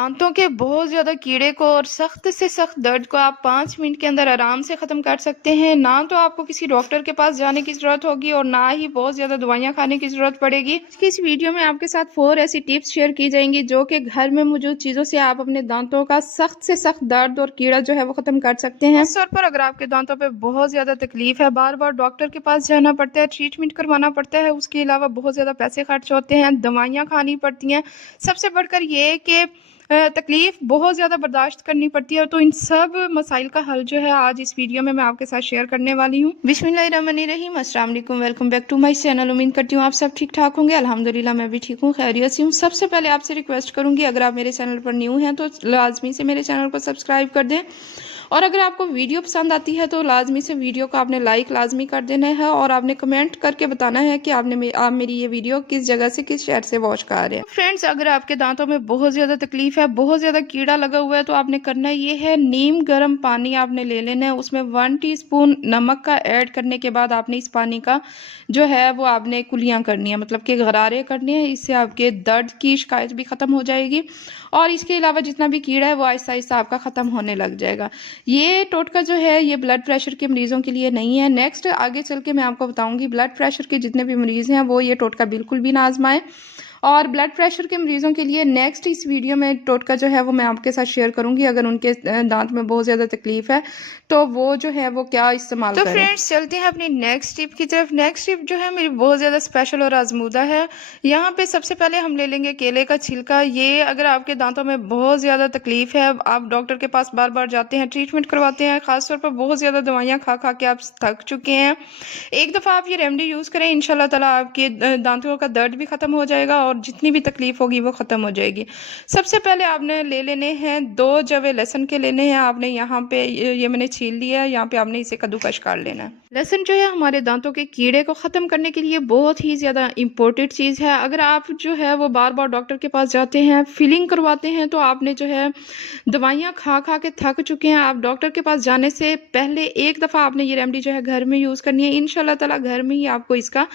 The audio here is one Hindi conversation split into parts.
दांतों के बहुत ज़्यादा कीड़े को और सख्त से सख्त दर्द को आप 5 मिनट के अंदर आराम से ख़त्म कर सकते हैं। ना तो आपको किसी डॉक्टर के पास जाने की ज़रूरत होगी और ना ही बहुत ज़्यादा दवाइयाँ खाने की ज़रूरत पड़ेगी। आज की इस वीडियो में आपके साथ 4 ऐसी टिप्स शेयर की जाएंगी जो कि घर में मौजूद चीज़ों से आप अपने दांतों का सख्त से सख्त दर्द और कीड़ा जो है वो ख़त्म कर सकते हैं। खास तौर पर अगर आपके दांतों पर बहुत ज़्यादा तकलीफ है, बार बार डॉक्टर के पास जाना पड़ता है, ट्रीटमेंट करवाना पड़ता है, उसके अलावा बहुत ज़्यादा पैसे खर्च होते हैं, दवाइयाँ खानी पड़ती हैं, सबसे बढ़कर ये कि तकलीफ बहुत ज़्यादा बर्दाश्त करनी पड़ती है। तो इन सब मसाइल का हल जो है आज इस वीडियो में मैं आपके साथ शेयर करने वाली हूँ। बिस्मिल्लाहिर्रहमानिर्रहीम, अस्सलाम वालेकुम, welcome back to my channel. उम्मीद करती हूँ आप सब ठीक ठाक होंगे। अल्हम्दुलिल्लाह मैं भी ठीक हूँ, खैरियत से हूँ। सबसे पहले आपसे रिक्वेस्ट करूँगी, अगर आप मेरे चैनल पर न्यू हैं तो लाजमी से मेरे चैनल को सब्सक्राइब कर दें, और अगर आपको वीडियो पसंद आती है तो लाजमी से वीडियो को आपने लाइक लाजमी कर देना है, और आपने कमेंट करके बताना है कि आप मेरी ये वीडियो किस जगह से, किस शहर से वॉच कर रहे हैं। फ्रेंड्स, अगर आपके दांतों में बहुत ज़्यादा तकलीफ है, बहुत ज़्यादा कीड़ा लगा हुआ है, तो आपने करना ये है, नीम गर्म पानी आपने ले लेना है, उसमें 1 टीस्पून नमक का ऐड करने के बाद आपने इस पानी का जो है वो आपने कुलियाँ करनी है, मतलब कि गरारे करनी है। इससे आपके दर्द की शिकायत भी ख़त्म हो जाएगी और इसके अलावा जितना भी कीड़ा है वो आहिस्ता आहिस्ता आपका ख़त्म होने लग जाएगा। ये टोटका जो है ये ब्लड प्रेशर के मरीज़ों के लिए नहीं है। नेक्स्ट आगे चल के मैं आपको बताऊंगी, ब्लड प्रेशर के जितने भी मरीज़ हैं वो ये टोटका बिल्कुल भी ना आजमाएं। और ब्लड प्रेशर के मरीज़ों के लिए नेक्स्ट इस वीडियो में टोटका जो है वो मैं आपके साथ शेयर करूंगी, अगर उनके दांत में बहुत ज़्यादा तकलीफ है तो वो जो है वो क्या इस्तेमाल करें। फ्रेंड्स, चलते हैं अपनी नेक्स्ट टिप की तरफ। नेक्स्ट टिप जो है मेरी बहुत ज़्यादा स्पेशल और आजमूदा है। यहाँ पे सबसे पहले हम ले लेंगे केले का छिलका। ये अगर आपके दांतों में बहुत ज़्यादा तकलीफ है, आप डॉक्टर के पास बार बार जाते हैं, ट्रीटमेंट करवाते हैं, खासतौर पर बहुत ज़्यादा दवाइयाँ खा खा के आप थक चुके हैं, एक दफ़ा आप ये रेमेडी यूज़ करें, इंशाल्लाह ताला आपके दांतों का दर्द भी ख़त्म हो जाएगा और जितनी भी तकलीफ होगी वो ख़त्म हो जाएगी। सबसे पहले आपने ले लेने हैं 2 जवे लहसुन के लेने हैं। आपने यहाँ पे ये मैंने छील लिया है, यहाँ पे आपने इसे कद्दूकश कर लेना है। लहसुन जो है हमारे दांतों के कीड़े को ख़त्म करने के लिए बहुत ही ज़्यादा इम्पोर्टेंट चीज़ है। अगर आप जो है वो बार बार डॉक्टर के पास जाते हैं, फिलिंग करवाते हैं, तो आपने जो है दवाइयाँ खा खा के थक चुके हैं, आप डॉक्टर के पास जाने से पहले एक दफ़ा आपने ये रेमेडी जो है घर में यूज़ करनी है। इंशाल्लाह ताला घर में ही आपको इसका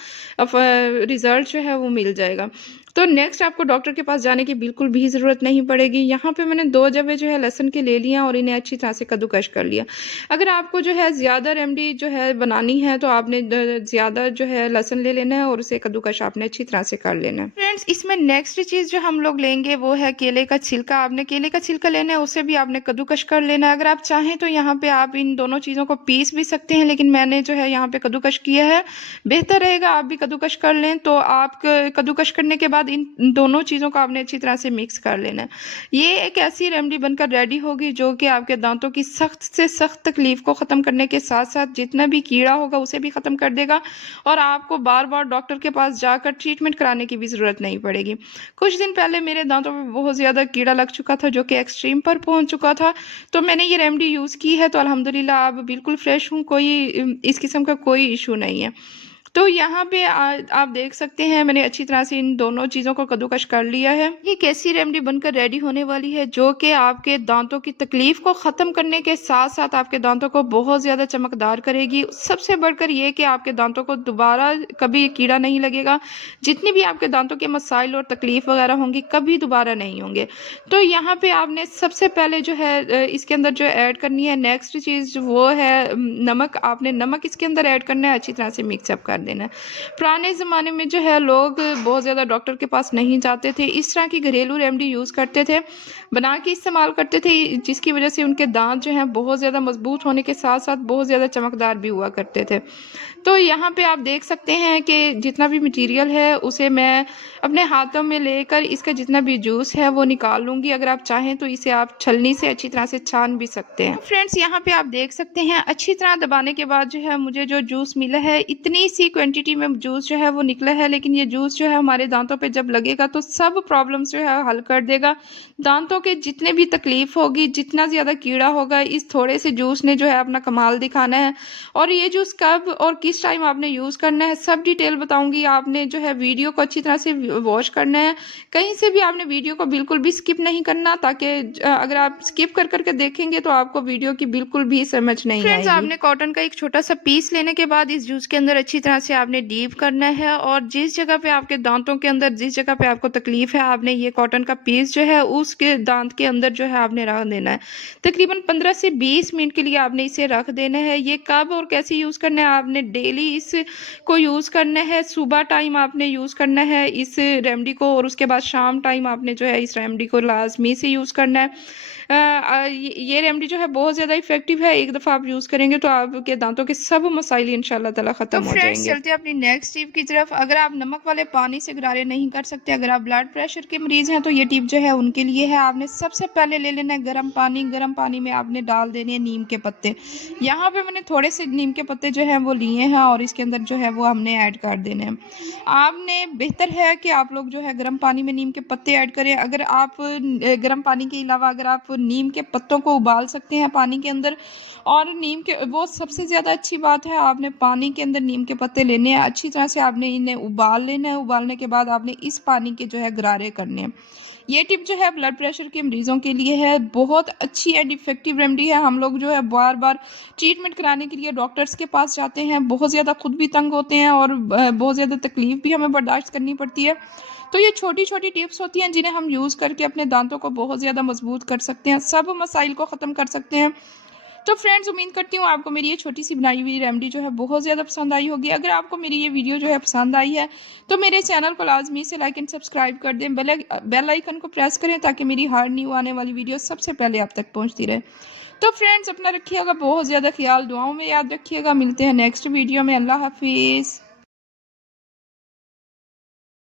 रिज़ल्ट जो है वो मिल जाएगा। तो नेक्स्ट आपको डॉक्टर के पास जाने की बिल्कुल भी ज़रूरत नहीं पड़ेगी। यहाँ पे मैंने 2 जवे जो है लहसुन के ले लिया और इन्हें अच्छी तरह से कद्दूकश कर लिया। अगर आपको जो है ज़्यादा रेमेडी जो है बनानी है तो आपने ज़्यादा जो है लहसुन ले लेना है और उसे कद्दूकश आपने अच्छी तरह से कर लेना है। फ्रेंड्स, इसमें नेक्स्ट चीज़ जो हम लोग लेंगे वो है केले का छिलका। आपने केले का छिलका लेना है, उसे भी आपने कद्दूकश कर लेना है। अगर आप चाहें तो यहाँ पे आप इन दोनों चीज़ों को पीस भी सकते हैं, लेकिन मैंने जो है यहाँ पे कद्दूकश किया है। बेहतर रहेगा आप भी कद्दूकश कर लें। तो आप कद्दूकश करने के बाद इन दोनों चीज़ों को आपने अच्छी तरह से मिक्स कर लेना है। ये एक ऐसी रेमेडी बनकर रेडी होगी जो कि आपके दांतों की सख्त से सख्त तकलीफ को ख़त्म करने के साथ साथ जितना भी कीड़ा होगा उसे भी ख़त्म कर देगा, और आपको बार बार डॉक्टर के पास जाकर ट्रीटमेंट कराने की भी ज़रूरत नहीं पड़ेगी। कुछ दिन पहले मेरे दांतों में बहुत ज़्यादा कीड़ा लग चुका था जो कि एक्सट्रीम पर पहुंच चुका था, तो मैंने ये रेमेडी यूज़ की है, तो अल्हम्दुलिल्लाह अब बिल्कुल फ्रेश हूँ, कोई इस किस्म का कोई इशू नहीं है। तो यहाँ पे आप देख सकते हैं मैंने अच्छी तरह से इन दोनों चीज़ों को कद्दूकश कर लिया है। ये कैसी रेमेडी बनकर रेडी होने वाली है जो कि आपके दांतों की तकलीफ को ख़त्म करने के साथ साथ आपके दांतों को बहुत ज़्यादा चमकदार करेगी। सबसे बढ़कर ये कि आपके दांतों को दोबारा कभी कीड़ा नहीं लगेगा, जितनी भी आपके दांतों के मसाइल और तकलीफ वगैरह होंगी कभी दोबारा नहीं होंगे। तो यहाँ पे आपने सबसे पहले जो है इसके अंदर जो ऐड करनी है नेक्स्ट चीज़ वो है नमक। आपने नमक इसके अंदर ऐड करना है, अच्छी तरह से मिक्सअप कर देना है। पुराने ज़माने में जो है लोग बहुत ज़्यादा डॉक्टर के पास नहीं जाते थे, इस तरह की घरेलू रेमेडी यूज़ करते थे, बना के इस्तेमाल करते थे, जिसकी वजह से उनके दांत जो हैं बहुत ज़्यादा मजबूत होने के साथ साथ बहुत ज़्यादा चमकदार भी हुआ करते थे। तो यहाँ पे आप देख सकते हैं कि जितना भी मटेरियल है उसे मैं अपने हाथों में लेकर इसका जितना भी जूस है वो निकाल लूँगी। अगर आप चाहें तो इसे आप छलनी से अच्छी तरह से छान भी सकते हैं। फ्रेंड्स, यहाँ पे आप देख सकते हैं अच्छी तरह दबाने के बाद जो है मुझे जो जूस मिला है, इतनी सी क्वांटिटी में जूस जो है वो निकला है, लेकिन ये जूस जो है हमारे दांतों पे जब लगेगा तो सब प्रॉब्लम्स जो है हल कर देगा। दांतों के जितने भी तकलीफ होगी, जितना ज़्यादा कीड़ा होगा, इस थोड़े से जूस ने जो है अपना कमाल दिखाना है। और ये जूस कब और किस टाइम आपने यूज़ करना है सब डिटेल बताऊंगी। आपने जो है वीडियो को अच्छी तरह से वॉच करना है, कहीं से भी आपने वीडियो को बिल्कुल भी स्किप नहीं करना, ताकि अगर आप स्किप कर करके देखेंगे तो आपको वीडियो की बिल्कुल भी समझ नहीं आएगी। फ्रेंड्स, आपने कॉटन का एक छोटा सा पीस लेने के बाद इस जूस के अंदर अच्छी तरह तरह से आपने डीप करना है और जिस जगह पे आपके दांतों के अंदर जिस जगह पे आपको तकलीफ है आपने ये कॉटन का पीस जो है उसके दांत के अंदर जो है आपने रख देना है। तकरीबन 15 से 20 मिनट के लिए आपने इसे रख देना है। ये कब और कैसे यूज़ करना है, आपने डेली इसको यूज़ करना है। सुबह टाइम आपने यूज़ करना है इस रेमेडी को और उसके बाद शाम टाइम आपने जो है इस रेमेडी को लाजमी से यूज़ करना है। ये रेमेडी जो है बहुत ज़्यादा इफ़ेक्टिव है। एक दफ़ा आप यूज़ करेंगे तो आपके दांतों के सब मसाइल इंशाल्लाह ताला ख़त्म हो फ्रेंड्स जाएंगे। चलते हैं अपनी नेक्स्ट टिप की तरफ। अगर आप नमक वाले पानी से गरारे नहीं कर सकते, अगर आप ब्लड प्रेशर के मरीज़ हैं तो ये टिप जो है उनके लिए है। आपने सबसे पहले ले लेना है गर्म पानी। गर्म पानी में आपने डाल देने हैं नीम के पत्ते। यहाँ पे मैंने थोड़े से नीम के पत्ते जो हैं वो लिए हैं और इसके अंदर जो है वो हमने ऐड कर देने हैं। आपने बेहतर है कि आप लोग जो है गर्म पानी में नीम के पत्ते ऐड करें। अगर आप गर्म पानी के अलावा अगर आप नीम के पत्तों को उबाल सकते हैं पानी के अंदर, और नीम के वो सबसे ज़्यादा अच्छी बात है, आपने पानी के अंदर नीम के पत्ते लेने हैं, अच्छी तरह से आपने इन्हें उबाल लेना है। उबालने के बाद आपने इस पानी के जो है गरारे करने हैं। ये टिप जो है ब्लड प्रेशर के मरीज़ों के लिए है। बहुत अच्छी एंड इफ़ेक्टिव रेमेडी है। हम लोग जो है बार-बार ट्रीटमेंट कराने के लिए डॉक्टर्स के पास जाते हैं, बहुत ज़्यादा खुद भी तंग होते हैं और बहुत ज़्यादा तकलीफ़ भी हमें बर्दाश्त करनी पड़ती है। तो ये छोटी-छोटी टिप्स होती हैं जिन्हें हम यूज़ करके अपने दांतों को बहुत ज़्यादा मज़बूत कर सकते हैं, सब मसाइल को ख़त्म कर सकते हैं। तो फ्रेंड्स उम्मीद करती हूँ आपको मेरी ये छोटी-सी बनाई हुई रेमेडी जो है बहुत ज़्यादा पसंद आई होगी। अगर आपको मेरी ये वीडियो जो है पसंद आई है तो मेरे चैनल को लाज़मी से लाइक एंड सब्सक्राइब कर दें। बेल आइकन को प्रेस करें ताकि मेरी हर न्यू आने वाली वीडियो सबसे पहले आप तक पहुँचती रहे। तो फ्रेंड्स अपना रखिएगा बहुत ज़्यादा ख्याल, दुआओं में याद रखिएगा। मिलते हैं नेक्स्ट वीडियो में। अल्लाह हाफिज़।